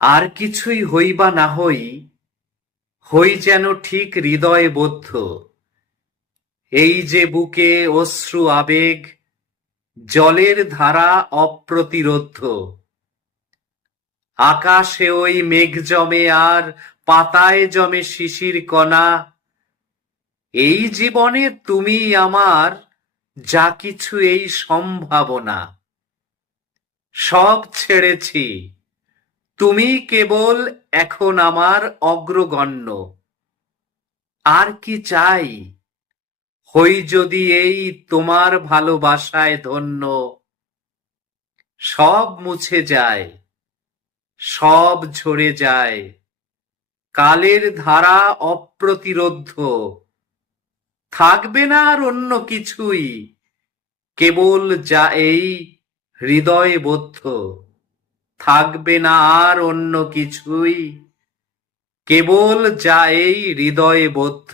আর কিছুই হইবা না হই হই যেন ঠিক হৃদয়ে বদ্ধ। এই যে বুকে অশ্রু আবেগ, জলের ধারা অপ্রতিরোধ্য আকাশে ওই মেঘ জমে আর পাতায় জমে শিশির কণা। এই জীবনে তুমি আমার যা কিছু এই সম্ভাবনা। সব ছেড়েছি। তুমি কেবল এখন আমার অগ্রগণ্য। আর কি চাই? হই যদি এই তোমার ভালোবাসায় ধন্য। সব মুছে যায়, সব ঝরে যায়। কালের ধারা অপ্রতিরোধ্য। থাকবে না আর অন্য কিছুই। কেবল যা এই হৃদয়ে বদ্ধ থাকবে না আর অন্য কিছুই। কেবল যা এই হৃদয়ে বদ্ধ।